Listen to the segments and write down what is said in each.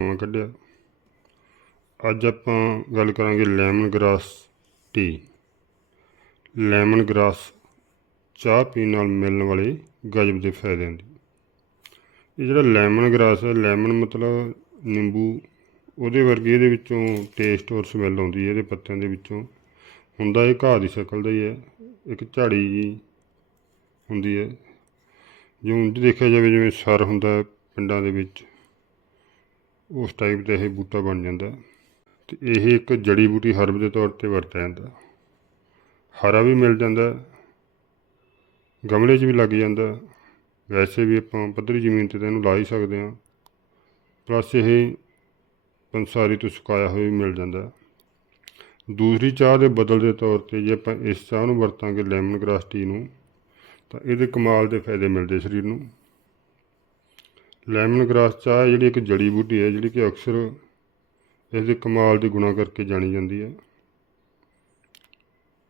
ਕੱਢਿਆ। ਅੱਜ ਆਪਾਂ ਗੱਲ ਕਰਾਂਗੇ lemon grass tea. Lemon grass ਚਾਹ ਪੀਣ ਨਾਲ ਮਿਲਣ ਵਾਲੇ ਗਜਬ ਦੇ ਫਾਇਦਿਆਂ ਦੀ। ਇਹ ਜਿਹੜਾ ਲੈਮਨ ਗ੍ਰਾਸ ਹੈ, ਲੈਮਨ ਮਤਲਬ ਨਿੰਬੂ, ਉਹਦੇ ਵਰਗੀ ਇਹਦੇ ਵਿੱਚੋਂ ਟੇਸਟ ਔਰ ਸਮੈਲ ਆਉਂਦੀ ਹੈ, ਇਹਦੇ ਪੱਤਿਆਂ ਦੇ ਵਿੱਚੋਂ। ਹੁੰਦਾ ਇਹ ਘਾਹ ਦੀ ਸ਼ਕਲ ਦਾ ਹੀ ਹੈ, ਇੱਕ ਝਾੜੀ ਜੀ ਹੁੰਦੀ ਹੈ। ਜਿਉਂ ਉਂਝ ਦੇਖਿਆ ਜਾਵੇ, ਜਿਵੇਂ ਸਰ ਹੁੰਦਾ ਪਿੰਡਾਂ ਦੇ ਵਿੱਚ। ਉਸ ਟਾਈਪ ਦਾ ਇਹ ਬੂਟਾ ਬਣ ਜਾਂਦਾ। ਤੇ ਇਹ ਇੱਕ ਜੜੀ ਬੂਟੀ ਹਰਬ ਦੇ ਤੌਰ ਤੇ ਵਰਤਿਆ ਜਾਂਦਾ। ਹਰਾ ਵੀ ਮਿਲ ਜਾਂਦਾ, ਗਮਲੇ 'ਚ ਵੀ ਲੱਗ ਜਾਂਦਾ। ਵੈਸੇ ਵੀ ਆਪਾਂ ਪੱਧਰੀ ਜ਼ਮੀਨ ਤੇ ਤਾਂ ਇਹਨੂੰ ਲਾ ਹੀ ਸਕਦੇ ਹਾਂ। ਪਲੱਸ ਇਹ ਪੰਸਾਰੀ ਤੋਂ ਸੁਕਾਇਆ ਹੋਇਆ ਵੀ ਮਿਲ ਜਾਂਦਾ। ਦੂਸਰੀ ਚਾਹ ਦੇ ਬਦਲ ਦੇ ਤੌਰ ਤੇ ਜੇ ਆਪਾਂ ਇਸ ਚਾਹ ਨੂੰ ਵਰਤਾਂਗੇ ਲੈਮਨ ਗ੍ਰਾਸ ਟੀ ਨੂੰ, ਤਾਂ ਇਹਦੇ ਕਮਾਲ ਦੇ ਫਾਇਦੇ ਮਿਲਦੇ ਸਰੀਰ ਨੂੰ। ਲੈਮਨ ਗ੍ਰਾਸ ਚਾਹ ਹੈ, ਜਿਹੜੀ ਇੱਕ ਜੜੀ ਬੂਟੀ ਹੈ, ਜਿਹੜੀ ਕਿ ਅਕਸਰ ਇਸ ਦੇ ਕਮਾਲ ਦੇ ਗੁਣਾ ਕਰਕੇ ਜਾਣੀ ਜਾਂਦੀ ਹੈ।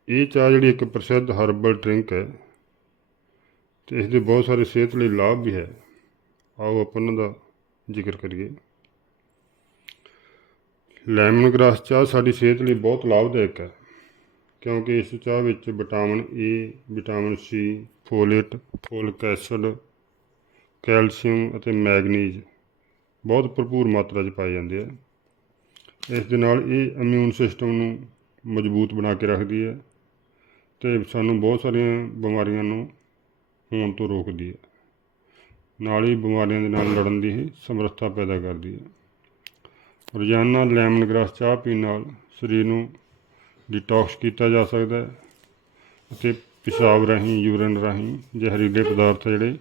ਇਹ ਚਾਹ ਜਿਹੜੀ ਇੱਕ ਪ੍ਰਸਿੱਧ ਹਰਬਲ ਡਰਿੰਕ ਹੈ ਤੇ ਇਸ ਦੇ ਬਹੁਤ ਸਾਰੇ ਸਿਹਤ ਲਈ ਲਾਭ ਵੀ ਹੈ। ਆਓ ਆਪਾਂ ਉਹਨਾਂ ਦਾ ਜ਼ਿਕਰ ਕਰੀਏ। ਲੈਮਨ ਗ੍ਰਾਸ ਚਾਹ ਸਾਡੀ ਸਿਹਤ ਲਈ ਬਹੁਤ ਲਾਭਦਾਇਕ ਹੈ, ਕਿਉਂਕਿ ਇਸ ਚਾਹ ਵਿੱਚ vitamin A vitamin C folate, folic acid calcium ਅਤੇ ਮੈਗਨੀਜ਼ ਬਹੁਤ ਭਰਪੂਰ ਮਾਤਰਾ 'ਚ ਪਾਏ ਜਾਂਦੇ ਆ ਇਸ ਦੇ ਨਾਲ ਇਹ ਇਮਿਊਨ ਸਿਸਟਮ ਨੂੰ ਮਜ਼ਬੂਤ ਬਣਾ ਕੇ ਰੱਖਦੀ ਹੈ ਤੇ ਸਾਨੂੰ ਬਹੁਤ ਸਾਰੀਆਂ ਬਿਮਾਰੀਆਂ ਨੂੰ ਹੋਣ ਤੋਂ ਰੋਕਦੀ ਹੈ। ਨਾਲ ਹੀ ਬਿਮਾਰੀਆਂ ਦੇ ਨਾਲ ਲੜਨ ਦੀ ਹੀ ਸਮਰੱਥਾ ਪੈਦਾ ਕਰਦੀ ਹੈ। ਰੋਜ਼ਾਨਾ ਲੈਮਨ ਗ੍ਰਾਸ ਚਾਹ ਪੀਣ ਨਾਲ ਸਰੀਰ ਨੂੰ ਡਿਟੌਕਸ ਕੀਤਾ ਜਾ ਸਕਦਾ ਹੈ ਅਤੇ ਪਿਸ਼ਾਬ ਰਾਹੀਂ, ਯੂਰਿਨ ਰਾਹੀਂ ਜ਼ਹਿਰੀਲੇ ਪਦਾਰਥ ਜਿਹੜੇ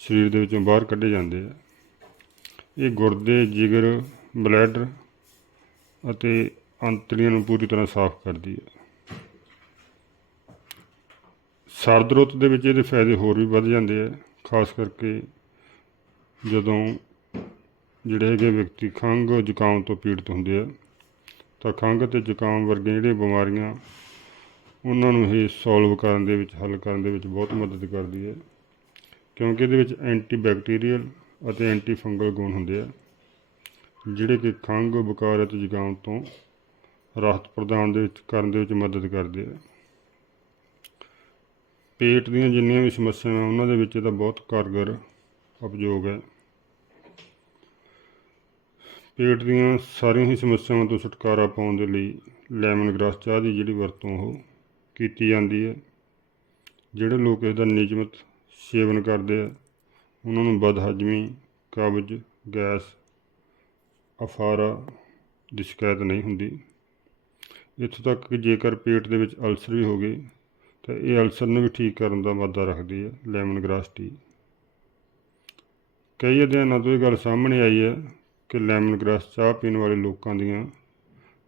ਸਰੀਰ ਦੇ ਵਿੱਚੋਂ ਬਾਹਰ ਕੱਢੇ ਜਾਂਦੇ ਆ। ਇਹ ਗੁਰਦੇ ਜਿਗਰ ਬਲੈਡਰ ਅਤੇ ਅੰਤੜੀਆਂ ਨੂੰ ਪੂਰੀ ਤਰ੍ਹਾਂ ਸਾਫ਼ ਕਰਦੀ ਹੈ ਸਰਦ ਰੁੱਤ ਦੇ ਵਿੱਚ ਇਹਦੇ ਫਾਇਦੇ ਹੋਰ ਵੀ ਵੱਧ ਜਾਂਦੇ ਆ, ਖਾਸ ਕਰਕੇ ਜਦੋਂ ਜਿਹੜੇ ਹੈਗੇ ਵਿਅਕਤੀ ਖੰਘ, ਜ਼ੁਕਾਮ ਤੋਂ ਪੀੜਤ ਹੁੰਦੇ ਆ, ਤਾਂ ਖੰਘ ਅਤੇ ਜ਼ੁਕਾਮ ਵਰਗੀਆਂ ਜਿਹੜੀਆਂ ਬਿਮਾਰੀਆਂ ਉਹਨਾਂ ਨੂੰ ਇਹ ਸੋਲਵ ਕਰਨ ਦੇ ਵਿੱਚ, ਹੱਲ ਕਰਨ ਦੇ ਵਿੱਚ ਬਹੁਤ ਮਦਦ ਕਰਦੀ ਹੈ। ਕਿਉਂਕਿ ਇਹਦੇ ਵਿੱਚ ਐਂਟੀ ਬੈਕਟੀਰੀਅਲ ਅਤੇ ਐਂਟੀ ਫੰਗਲ ਗੁਣ ਹੁੰਦੇ ਆ, ਜਿਹੜੇ ਕਿ ਖੰਘ, ਬੁਖਾਰ ਅਤੇ ਜ਼ੁਕਾਮ ਤੋਂ ਰਾਹਤ ਪ੍ਰਦਾਨ ਦੇ ਵਿੱਚ, ਕਰਨ ਦੇ ਵਿੱਚ ਮਦਦ ਕਰਦੇ ਆ। ਪੇਟ ਦੀਆਂ ਜਿੰਨੀਆਂ ਵੀ ਸਮੱਸਿਆਵਾਂ ਉਹਨਾਂ ਦੇ ਵਿੱਚ ਇਹਦਾ ਬਹੁਤ ਕਾਰਗਰ ਉਪਯੋਗ ਹੈ। ਪੇਟ ਦੀਆਂ ਸਾਰੀਆਂ ਹੀ ਸਮੱਸਿਆਵਾਂ ਤੋਂ ਛੁਟਕਾਰਾ ਪਾਉਣ ਦੇ ਲਈ ਲੈਮਨ ਗ੍ਰਾਸ ਚਾਹ ਦੀ ਜਿਹੜੀ ਵਰਤੋਂ ਉਹ ਕੀਤੀ ਜਾਂਦੀ ਹੈ, ਜਿਹੜੇ ਲੋਕ ਇਸ ਦਾ ਨਿਯਮਿਤ ਸੇਵਨ ਕਰਦੇ ਆ। ਉਹਨਾਂ ਨੂੰ ਬਦਹਜ਼ਮੀ, ਕਬਜ਼, ਗੈਸ, ਅਫਾਰਾ ਦੀ ਸ਼ਿਕਾਇਤ ਨਹੀਂ ਹੁੰਦੀ। ਇੱਥੋਂ ਤੱਕ ਕਿ ਜੇਕਰ ਪੇਟ ਦੇ ਵਿੱਚ ਅਲਸਰ ਵੀ ਹੋ ਗਏ, ਤਾਂ ਇਹ ਅਲਸਰ ਨੂੰ ਵੀ ਠੀਕ ਕਰਨ ਦਾ ਮਾਦਾ ਰੱਖਦੀ ਹੈ ਲੈਮਨ ਗ੍ਰਾਸ ਟੀ। ਕਈ ਅਧਿਐਨਾਂ ਤੋਂ ਇਹ ਗੱਲ ਸਾਹਮਣੇ ਆਈ ਹੈ ਕਿ ਲੈਮਨ ਗ੍ਰਾਸ ਚਾਹ ਪੀਣ ਵਾਲੇ ਲੋਕਾਂ ਦੀਆਂ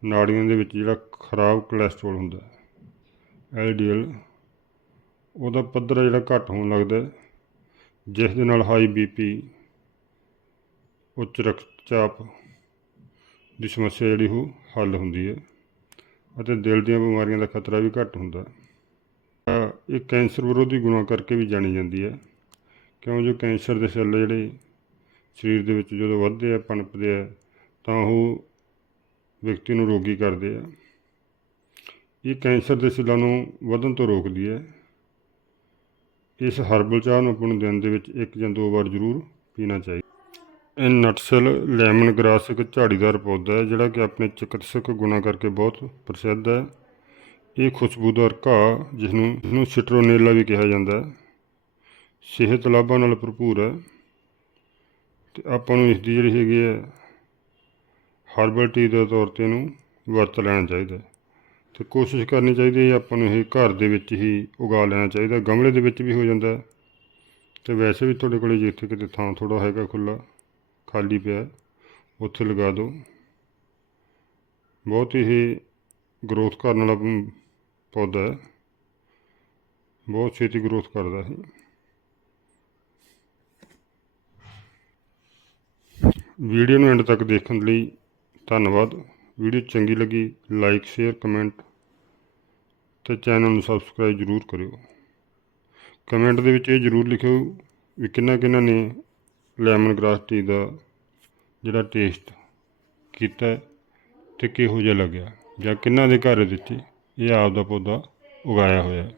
ਨਾੜੀਆਂ ਦੇ ਵਿੱਚ ਜਿਹੜਾ ਖਰਾਬ ਕੋਲੇਸਟ੍ਰੋਲ ਹੁੰਦਾ ਹੈ, ਐਲਡੀਐਲ ਉਹਦਾ ਪੱਧਰ ਜਿਹੜਾ ਘੱਟ ਹੋਣ ਲੱਗਦਾ ਜਿਸ ਦੇ ਨਾਲ ਹਾਈ ਬੀਪੀ ਉੱਚ ਰਕਤਚਾਪ ਦੀ ਸਮੱਸਿਆ ਜਿਹੜੀ ਉਹ ਹੱਲ ਹੁੰਦੀ ਹੈ ਅਤੇ ਦਿਲ ਦੀਆਂ ਬਿਮਾਰੀਆਂ ਦਾ ਖਤਰਾ ਵੀ ਘੱਟ ਹੁੰਦਾ ਹੈ। ਇਹ ਕੈਂਸਰ ਵਿਰੋਧੀ ਗੁਣਾਂ ਕਰਕੇ ਵੀ ਜਾਣੀ ਜਾਂਦੀ ਹੈ। ਕਿਉਂ? ਜੋ ਕੈਂਸਰ ਦੇ ਸੈੱਲ ਜਿਹੜੇ ਸਰੀਰ ਦੇ ਵਿੱਚ ਜਦੋਂ ਵੱਧਦੇ ਆ, ਪਨਪਦੇ ਆ, ਤਾਂ ਉਹ ਵਿਅਕਤੀ ਨੂੰ ਰੋਗੀ ਕਰਦੇ ਆ। ਇਹ ਕੈਂਸਰ ਦੇ ਸੈੱਲਾਂ ਨੂੰ ਵਧਣ ਤੋਂ ਰੋਕਦੀ ਹੈ। ਇਸ ਹਰਬਲ ਚਾਹ ਨੂੰ ਆਪਣੇ ਦਿਨ ਦੇ ਵਿੱਚ ਇੱਕ ਜਾਂ ਦੋ ਵਾਰ ਜ਼ਰੂਰ ਪੀਣਾ ਚਾਹੀਦਾ ਇਹ ਨਟਸਲ ਲੈਮਨ ਗ੍ਰਾਸ ਇੱਕ ਝਾੜੀਦਾਰ ਪੌਦਾ ਹੈ, ਜਿਹੜਾ ਕਿ ਆਪਣੇ ਚਿਕਿਤਸਕ ਗੁਣਾਂ ਕਰਕੇ ਬਹੁਤ ਪ੍ਰਸਿੱਧ ਹੈ। ਇਹ ਖੁਸ਼ਬੂਦਾਰ ਘਾਹ ਜਿਸ ਨੂੰ ਜਿਸ ਨੂੰ ਸਿਟਰੋਨੇਲਾ ਵੀ ਕਿਹਾ ਜਾਂਦਾ ਹੈ, ਸਿਹਤ ਲਾਭਾਂ ਨਾਲ ਭਰਪੂਰ ਹੈ। ਤੇ ਆਪਾਂ ਨੂੰ ਇਸ ਦੀ ਜਿਹੜੀ ਹੈਗੀ ਹੈ, ਹਰਬਲ ਟੀ ਦੇ ਤੌਰ ਤੇ ਇਹਨੂੰ ਵਰਤ ਲੈਣਾ ਚਾਹੀਦਾ ਹੈ। ਤੇ ਕੋਸ਼ਿਸ਼ ਕਰਨੀ ਚਾਹੀਦੀ ਹੈ ਆਪਾਂ ਨੂੰ ਇਹ ਘਰ ਦੇ ਵਿੱਚ ਹੀ ਉਗਾ ਲੈਣਾ ਚਾਹੀਦਾ, ਗਮਲੇ ਦੇ ਵਿੱਚ ਵੀ ਹੋ ਜਾਂਦਾ ਹੈ। ਤੇ ਵੈਸੇ ਵੀ ਤੁਹਾਡੇ ਕੋਲੇ ਜੇ ਇੱਥੇ ਕਿਤੇ ਥਾਂ ਥੋੜਾ ਹੈਗਾ ਖੁੱਲਾ ਖਾਲੀ ਪਿਆ ਉੱਥੇ ਲਗਾ ਦਿਓ। ਬਹੁਤ ਹੀ ਇਹ ਗਰੋਥ ਕਰਨ ਵਾਲਾ ਪੌਦਾ ਹੈ। ਬਹੁਤ ਛੇਤੀ ਗਰੋਥ ਕਰਦਾ ਹੈ ਵੀਡੀਓ ਨੂੰ ਐਂਡ ਤੱਕ ਦੇਖਣ ਲਈ ਧੰਨਵਾਦ। ਵੀਡੀਓ ਚੰਗੀ ਲੱਗੀ ਲਾਈਕ ਸ਼ੇਅਰ ਕਮੈਂਟ ਤੇ ਚੈਨਲ ਨੂੰ ਸਬਸਕ੍ਰਾਈਬ ਜ਼ਰੂਰ ਕਰਿਓ। ਕਮੈਂਟ ਦੇ ਵਿੱਚ ਇਹ ਜ਼ਰੂਰ ਲਿਖਿਓ ਵੀ ਕਿੰਨਾ ਕਿੰਨਾ ਨੇ ਲੈਮਨ ਗ੍ਰਾਸ ਟੀ ਦਾ ਜਿਹੜਾ ਟੇਸਟ ਕੀਤਾ ਹੈ ਤੇ ਕਿਹੋ ਜਿਹਾ ਲੱਗਿਆ ਜਾਂ ਕਿਹਨਾਂ ਦੇ ਘਰ ਵਿੱਚ ਇਹ ਆਪ ਦਾ ਪੌਦਾ ਉਗਾਇਆ ਹੋਇਆ